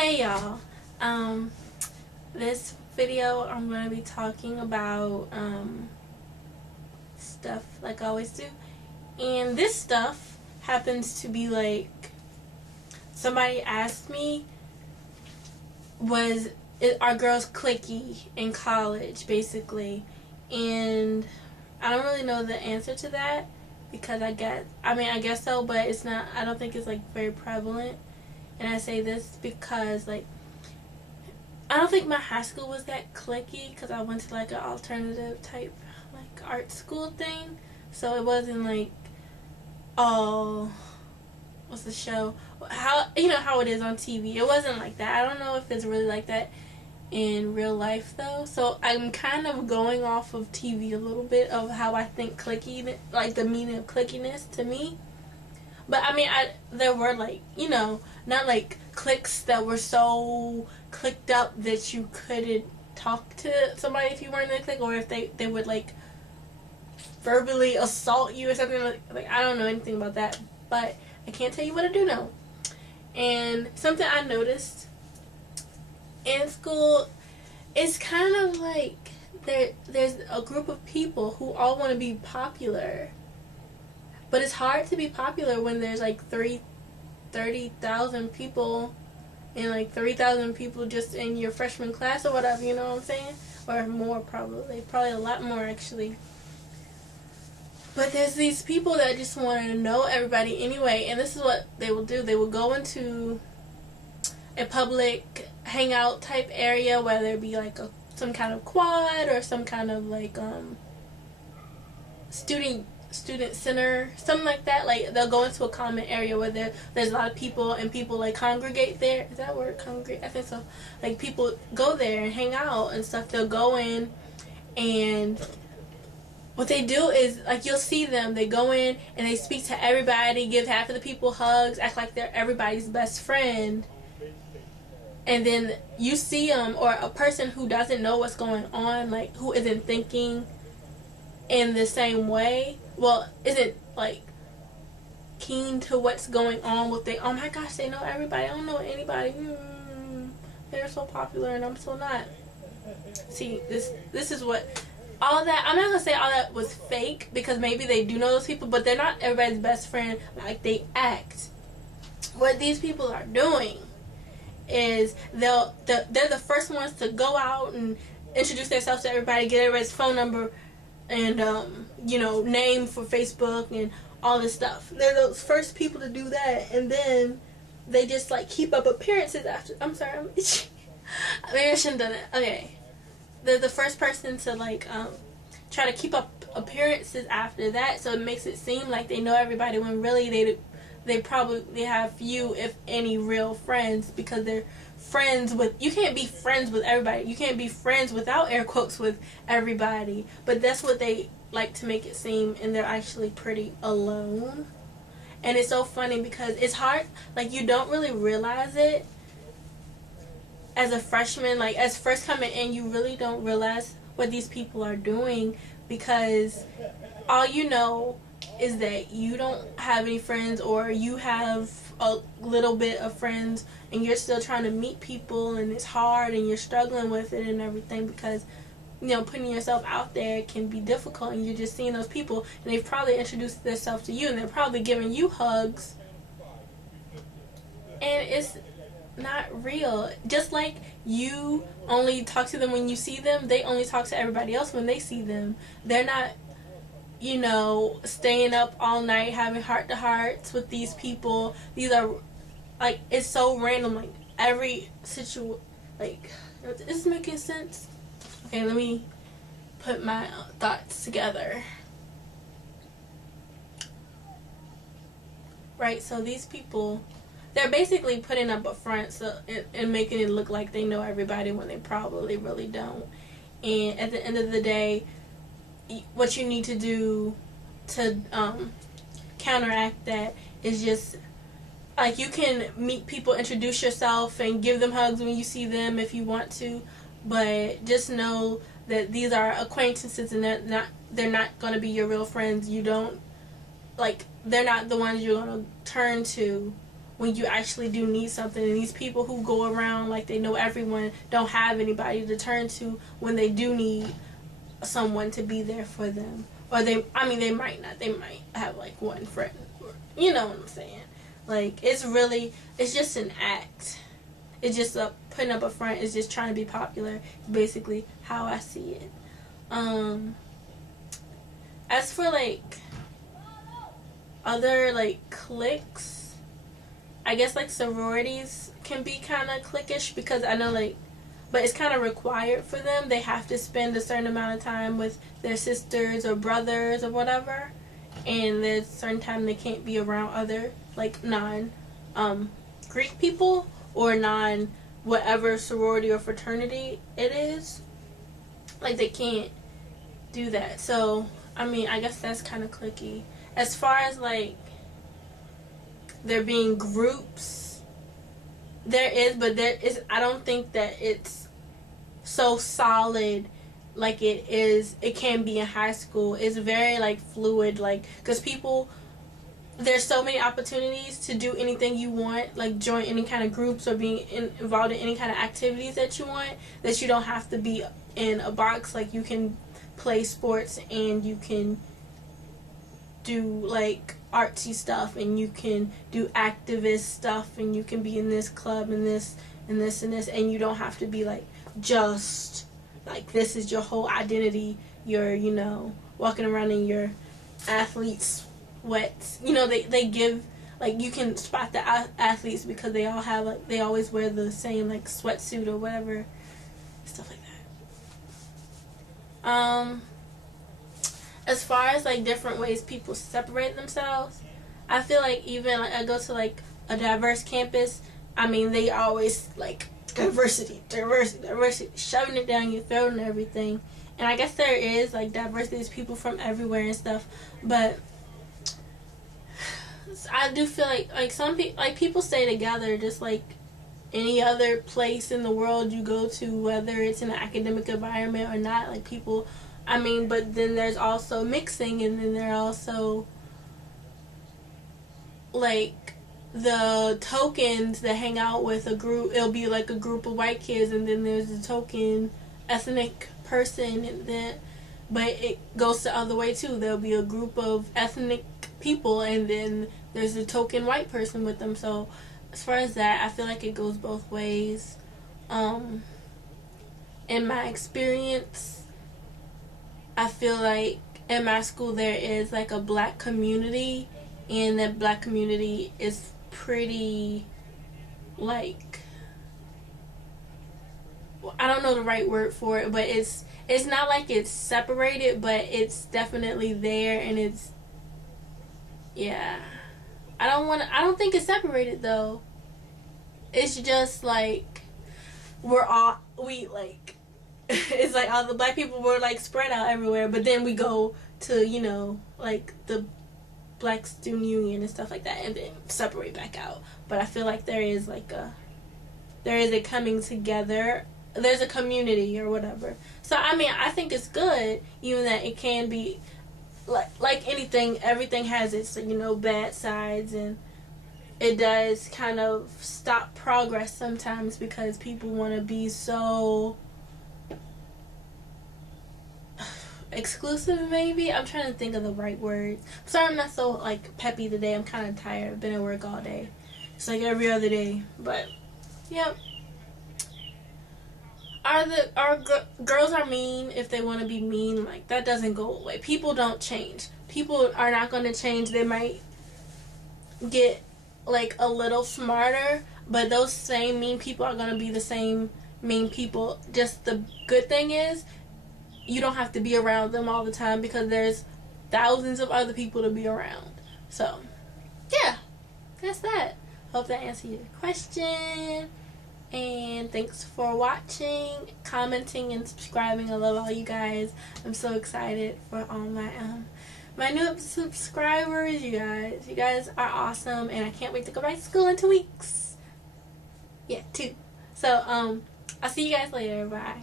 Hey y'all, this video I'm going to be talking about stuff like I always do, and this stuff happens to be like somebody asked me, are girls cliquey in college basically, and I don't really know the answer to that because I guess so, but it's not, I don't think it's like very prevalent. And I say this because, like, I don't think my high school was that cliquey because I went to, like, an alternative type, like, art school thing. So it wasn't, like, oh, what's the show? How it is on TV. It wasn't like that. I don't know if it's really like that in real life, though. So I'm kind of going off of TV a little bit of how I think cliquey, like, the meaning of clickiness to me. But I mean, there were, like, not like cliques that were so clicked up that you couldn't talk to somebody if you weren't in a clique, or if they would like verbally assault you or something like I don't know anything about that, but I can't tell you what I do know. And something I noticed in school is kind of like there's a group of people who all want to be popular. But it's hard to be popular when there's like 30,000 people and like 3,000 people just in your freshman class or whatever, you know what I'm saying? Or more probably a lot more actually. But there's these people that just want to know everybody anyway, and this is what they will do. They will go into a public hangout type area, whether it be like some kind of quad or some kind of like student center, something like that. Like they'll go into a common area where there's a lot of people and people like congregate there. Is that word, congregate? I think so. Like people go there and hang out and stuff. They'll go in, and what they do is, like, you'll see them, they go in and they speak to everybody, give half of the people hugs, act like they're everybody's best friend. And then you see them, or a person who doesn't know what's going on, like who isn't thinking in the same way, isn't like keen to what's going on with oh my gosh, they know everybody, I don't know anybody, they're so popular and I'm so not. See, this is what all that, I'm not gonna say all that was fake, because maybe they do know those people, but they're not everybody's best friend like they act. What these people are doing is they're the first ones to go out and introduce themselves to everybody, get everybody's phone number and name for Facebook and all this stuff. They're those first people to do that, and then they just like keep up appearances after. I'm sorry, maybe I shouldn't have done it. Okay, they're the first person to like try to keep up appearances after that, so it makes it seem like they know everybody when really they probably have few, if any, real friends, because they're friends with, you can't be friends with everybody, you can't be friends without air quotes with everybody, but that's what they like to make it seem, and they're actually pretty alone. And it's so funny because it's hard, like you don't really realize it as a freshman, like as first coming in, you really don't realize what these people are doing, because all you know is that you don't have any friends, or you have a little bit of friends and you're still trying to meet people, and it's hard and you're struggling with it and everything, because putting yourself out there can be difficult, and you're just seeing those people and they've probably introduced themselves to you and they're probably giving you hugs, and it's not real. Just like you only talk to them when you see them, they only talk to everybody else when they see them. They're not staying up all night having heart-to-hearts with these people. These are, like, it's so random, like, every situation, like, is this making sense? Okay, let me put my thoughts together. Right, so these people, they're basically putting up a front and making it look like they know everybody when they probably really don't. And at the end of the day, what you need to do to counteract that is just, like, you can meet people, introduce yourself, and give them hugs when you see them if you want to, but just know that these are acquaintances and they're not going to be your real friends. You don't, like, they're not the ones you're going to turn to when you actually do need something. And these people who go around like they know everyone don't have anybody to turn to when they do need someone to be there for them. Or they might not. They might have like one friend. You know what I'm saying? Like, it's just an act. It's just putting up a front. It's just trying to be popular. Basically how I see it. As for like other like cliques, I guess like sororities can be kind of cliquish, because I know like, but it's kind of required for them. They have to spend a certain amount of time with their sisters or brothers or whatever, and there's a certain time they can't be around other like non Greek people or non whatever sorority or fraternity it is. Like, they can't do that. So I mean, I guess that's kind of cliquey. As far as like there being groups, there is, but I don't think that it's so solid like it can be in high school. It's very like fluid, like, because there's so many opportunities to do anything you want, like join any kind of groups or being involved in any kind of activities that you want, that you don't have to be in a box. Like, you can play sports, and you can do like artsy stuff, and you can do activist stuff, and you can be in this club and this and this and this, and you don't have to be like just like this is your whole identity. You're, you know, walking around in your athlete's sweats. You know, they give, like, you can spot the athletes because they all have like, they always wear the same like sweatsuit or whatever, stuff like that. As far as like different ways people separate themselves, I feel like even like I go to like a diverse campus, I mean, they always like diversity, shoving it down your throat and everything. And I guess there is like diversity, there's people from everywhere and stuff, but I do feel like some people, like, people stay together just like any other place in the world you go to, whether it's in an academic environment or not. Like, people, I mean, but then there's also mixing, and then there are also like the tokens that hang out with a group. It'll be like a group of white kids, and then there's a token ethnic person, and then, but it goes the other way too. There'll be a group of ethnic people, and then there's a token white person with them. So as far as that, I feel like it goes both ways. In my experience, I feel like in my school there is like a black community, and that black community is pretty, like, I don't know the right word for it, but it's not like it's separated, but it's definitely there, and it's, yeah. I don't think it's separated though. It's just like it's like all the black people were like spread out everywhere, but then we go to, you know, like the Black Student Union and stuff like that, and then separate back out. But I feel like there is a coming together. There's a community or whatever. So I mean, I think it's good, even that it can be like anything. Everything has its, you know, bad sides, and it does kind of stop progress sometimes because people want to be so exclusive, maybe. I'm trying to think of the right words. I'm sorry I'm not so like peppy today. I'm kind of tired. I've been at work all day. It's like every other day. But yep. Girls are mean if they want to be mean. Like, that doesn't go away. People don't change. People are not going to change. They might get like a little smarter, but those same mean people are going to be the same mean people. Just the good thing is, you don't have to be around them all the time because there's thousands of other people to be around. So yeah, that's that. Hope that answered your question. And thanks for watching, commenting, and subscribing. I love all you guys. I'm so excited for all my new subscribers. You guys are awesome, and I can't wait to go back to school in 2 weeks. Yeah, 2. So I'll see you guys later. Bye.